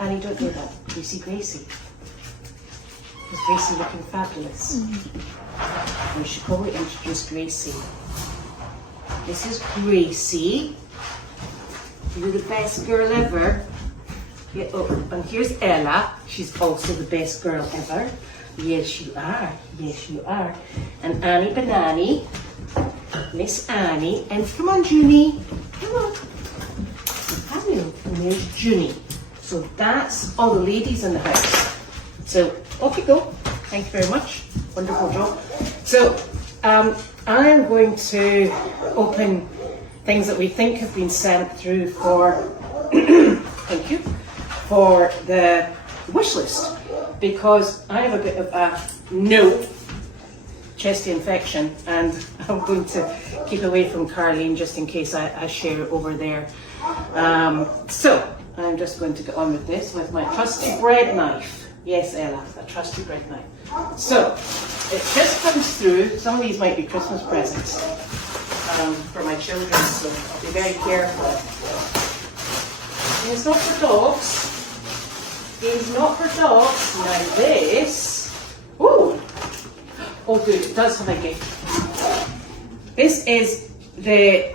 Annie, don't do that. You see Gracie? Is Gracie looking fabulous? We should probably introduce Gracie. This is Gracie. You're the best girl ever. Yeah, oh, and here's Ella. She's also the best girl ever. Yes, you are. Yes, you are. And Annie Banani. Miss Annie. And come on, Junie. Come on. Hello. And there's Junie. So that's all the ladies in the house. So off you go. Thank you very much. Wonderful job. So I am going to open things that we think have been sent through for thank you, for the wish list, because I have a bit of a chesty infection, and I'm going to keep away from Carleen just in case I share it over there. So I'm just going to get on with this with my trusty bread knife. Yes, Ella, a trusty bread knife. So it just comes through. Some of these might be Christmas presents for my children, so I'll be very careful. And it's not for dogs. It's not for dogs. Now this, oh good, it does have a gift. This is the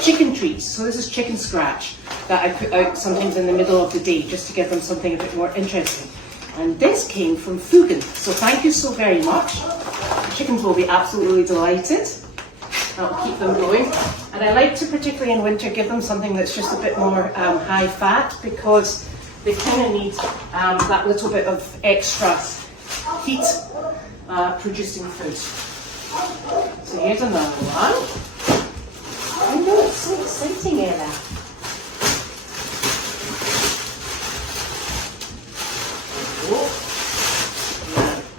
chicken treats. So this is chicken scratch that I put out sometimes in the middle of the day just to give them something a bit more interesting. And this came from Fugan. So thank you so very much. The chickens will be absolutely delighted. That'll keep them going. And I like to, particularly in winter, give them something that's just a bit more high fat, because they kind of need that little bit of extra heat producing food. So here's another one. I know, it's so exciting, Ella.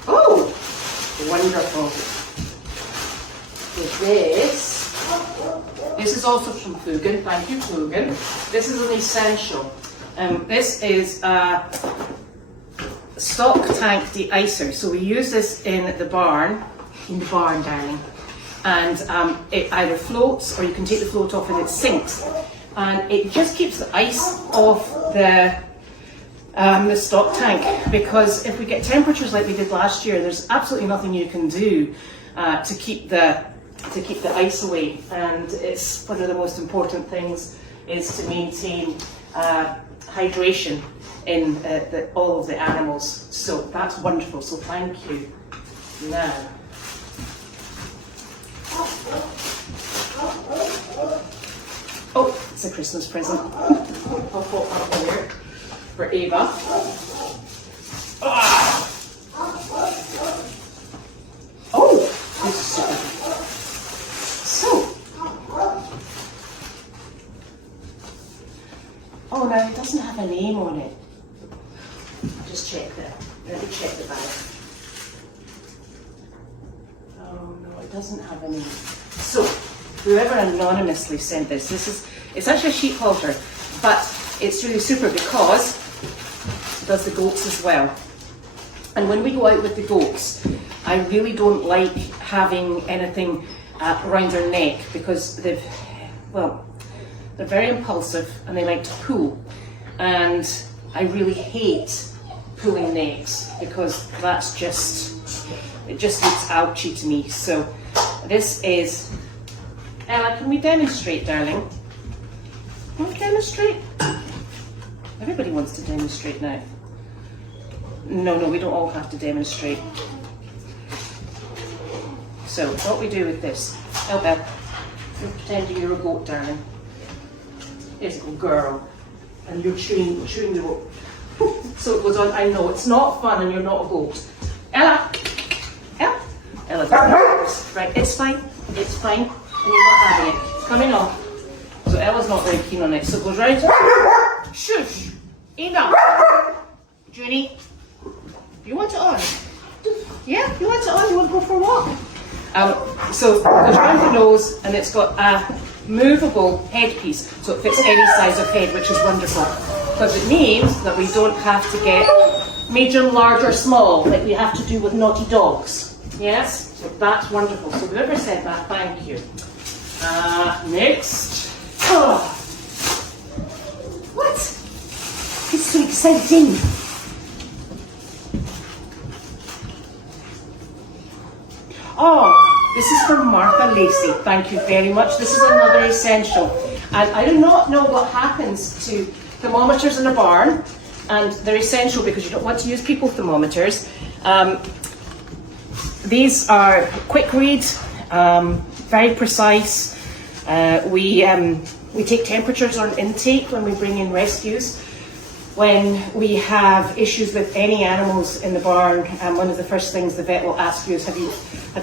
Oh, wonderful. With this is also from Fugan. Thank you, Fugan. This is an essential. This is a stock tank de-icer. So we use this in the barn, darling. And it either floats, or you can take the float off and it sinks. And it just keeps the ice off the stock tank, because if we get temperatures like we did last year, there's absolutely nothing you can do to keep the ice away. And it's one of the most important things is to maintain hydration in all of the animals. So that's wonderful. So thank you. Now, oh, it's a Christmas present. I'll put that here for Ava. Ah. Oh, this is super. So, oh, now it doesn't have a name on it. I'll just check that. Let me check the bag. Oh no, it doesn't have a name. So, whoever anonymously sent this it's actually a sheep halter, but it's really super because it does the goats as well. And when we go out with the goats, I really don't like having anything around their neck, because they're very impulsive and they like to pull. And I really hate pulling necks, because it just looks ouchy to me. So this is, Ella, can we demonstrate, darling? Can we demonstrate? Everybody wants to demonstrate now. No, we don't all have to demonstrate. So what we do with this, Elbel, you're pretending you're a goat, darling. There's a good girl. And you're chewing the rope. So it goes on. I know, it's not fun and you're not a goat. Ella! Right, it's fine. It's fine. And you're not having it. It's coming off. So Ella's not very keen on it. So it goes round. Shush! Enough! Junie, you want it on? Yeah, you want it on? You want to go for a walk? So it goes round the nose, and it's got a movable headpiece, so it fits any size of head, which is wonderful, because it means that we don't have to get medium, large or small like we have to do with naughty dogs. Yes, so that's wonderful. So whoever said that, thank you. Next. Oh. What? It's so exciting. exciting. Oh, this is for Martha Lacey. Thank you very much. This is another essential. And I do not know what happens to thermometers in a barn, and they're essential because you don't want to use people thermometers. These are quick read, very precise. We take temperatures on intake when we bring in rescues. When we have issues with any animals in the barn, one of the first things the vet will ask you is, have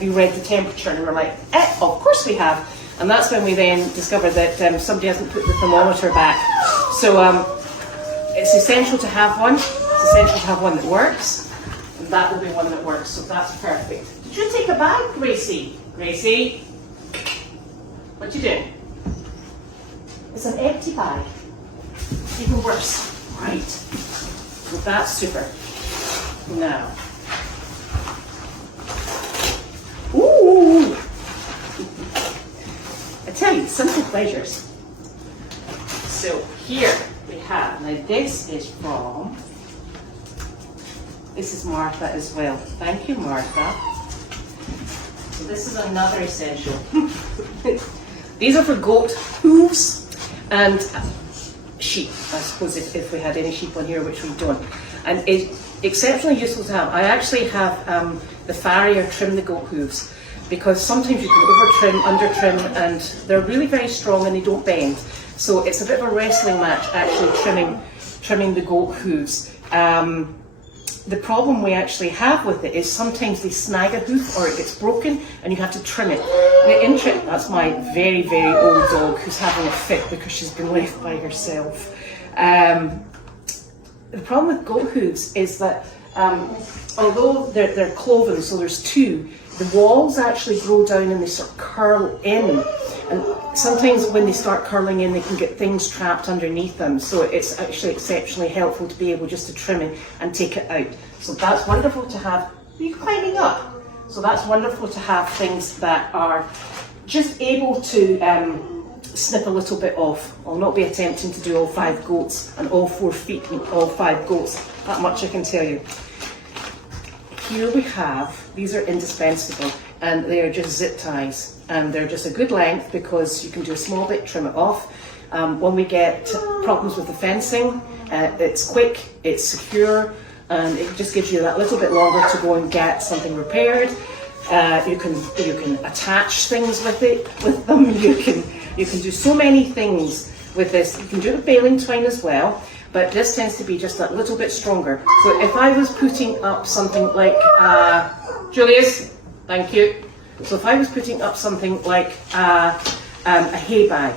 you read the temperature? And we're like, of course we have. And that's when we then discover that somebody hasn't put the thermometer back. So it's essential to have one. It's essential to have one that works. And that will be one that works, so that's perfect. Did you take a bag, Gracie? Gracie? What you doing? It's an empty bag. Even worse. Right. So that's super. Now. Ooh! I tell you, simple pleasures. So here we have, now this is Martha as well. Thank you, Martha. So this is another essential. These are for goat hooves and sheep, I suppose, if we had any sheep on here, which we don't. And it's exceptionally useful to have. I actually have the farrier trim the goat hooves, because sometimes you can over trim, under trim, and they're really very strong and they don't bend. So it's a bit of a wrestling match actually trimming the goat hooves. The problem we actually have with it is sometimes they snag a hoof or it gets broken and you have to trim it. That's my very, very old dog who's having a fit because she's been left by herself. The problem with goat hooves is that although they're cloven, so there's two, the walls actually grow down and they sort of curl in. And sometimes when they start curling in, they can get things trapped underneath them. So it's actually exceptionally helpful to be able just to trim it and take it out. So that's wonderful to have. You're climbing up. So that's wonderful to have things that are just able to snip a little bit off. I'll not be attempting to do all 5 goats and all 4 feet and all 5 goats. That much I can tell you. Here we have, these are indispensable, and they are just zip ties, and they're just a good length because you can do a small bit, trim it off. When we get problems with the fencing, it's quick, it's secure, and it just gives you that little bit longer to go and get something repaired. You can attach things with them. You can do so many things with this. You can do it with baling twine as well. But this tends to be just that little bit stronger. So if I was putting up something like, Julius, thank you. So if I was putting up something like a hay bag,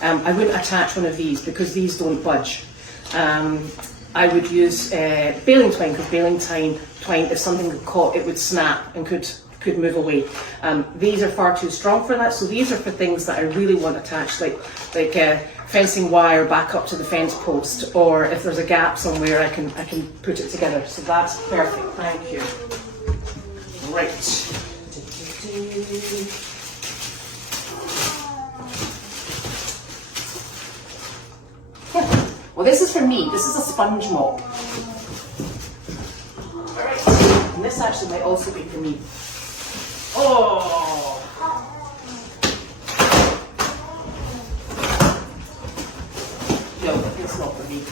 I wouldn't attach one of these because these don't budge. I would use baling twine, because baling twine, if something got caught, it would snap and could move away. These are far too strong for that, so these are for things that I really want attached, like fencing wire back up to the fence post, or if there's a gap somewhere, I can put it together. So that's perfect. Thank you. Right. Yeah. Well, this is for me. This is a sponge mop. All right. And this actually might also be for me. Oh. No, it's not for me.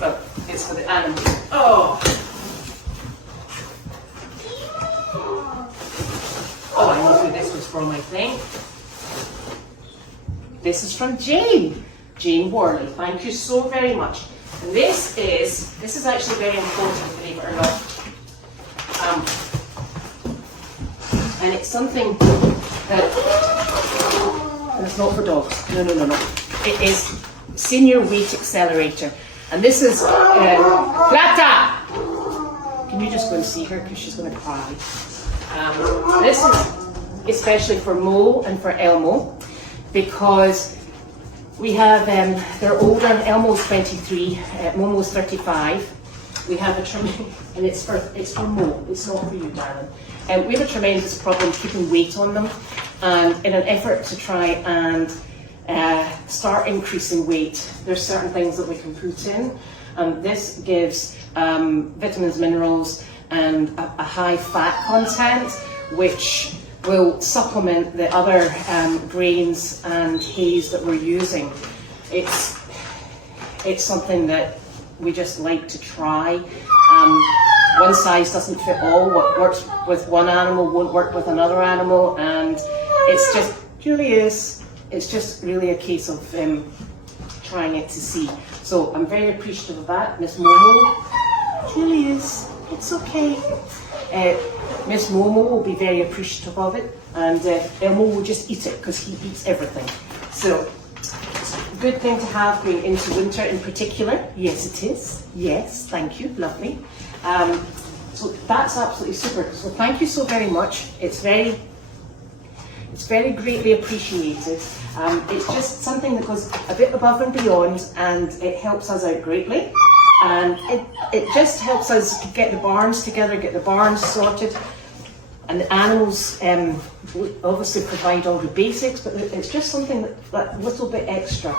But it's for the animals. Oh. Oh, I know who this was from, I think. This is from Jane. Jane Worley. Thank you so very much. And this is actually very important, believe it or not. And it's something that, and it's not for dogs. No. It is Senior Weight Accelerator. And this is, Plata! Can you just go and see her, because she's going to cry. This is especially for Mo and for Elmo, because we have, they're older. Elmo's 23, Momo's 35. We have a tremendous, and it's for Mo, it's not for you, darling. We have a tremendous problem keeping weight on them, and in an effort to try and start increasing weight, there's certain things that we can put in. and this gives vitamins, minerals, and a high fat content, which will supplement the other grains and hays that we're using. It's something that we just like to try. One size doesn't fit all. What works with one animal won't work with another animal, and it's just it's just really a case of trying it to see. So I'm very appreciative of that, Miss Momo. Julius, it's okay. Miss Momo will be very appreciative of it, and Elmo will just eat it because he eats everything. So it's a good thing to have going into winter in particular. Yes, it is. Yes, thank you, lovely. So that's absolutely super. So thank you so very much. It's very greatly appreciated. It's just something that goes a bit above and beyond, and it helps us out greatly. And it just helps us get the barns together, get the barns sorted, and the animals obviously provide all the basics, but it's just something that little bit extra.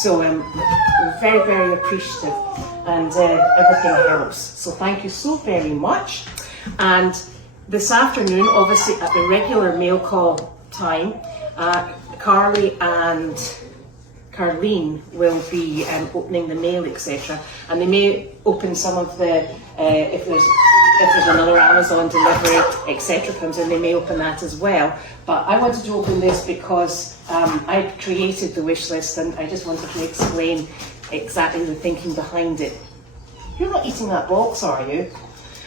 So we're very, very appreciative, and everything helps. So thank you so very much. And this afternoon, obviously at the regular mail call time, Carly and Carleen will be opening the mail, etc. And they may open some of the, if there's another Amazon delivery, etc. comes in, they may open that as well. But I wanted to open this because I created the wish list, and I just wanted to explain exactly the thinking behind it. You're not eating that box, are you?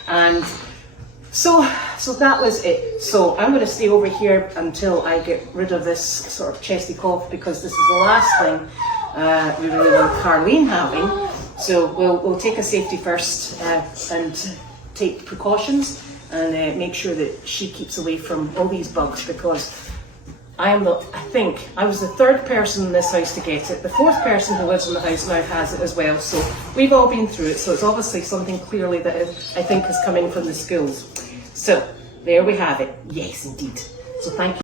And so that was it. So I'm going to stay over here until I get rid of this sort of chesty cough, because this is the last thing we really want Carleen having. So we'll take a safety first and take precautions and make sure that she keeps away from all these bugs, because I think I was the third person in this house to get it. The fourth person who lives in the house now has it as well. So we've all been through it. So it's obviously something clearly that I think is coming from the schools. So there we have it. Yes, indeed. So thank you.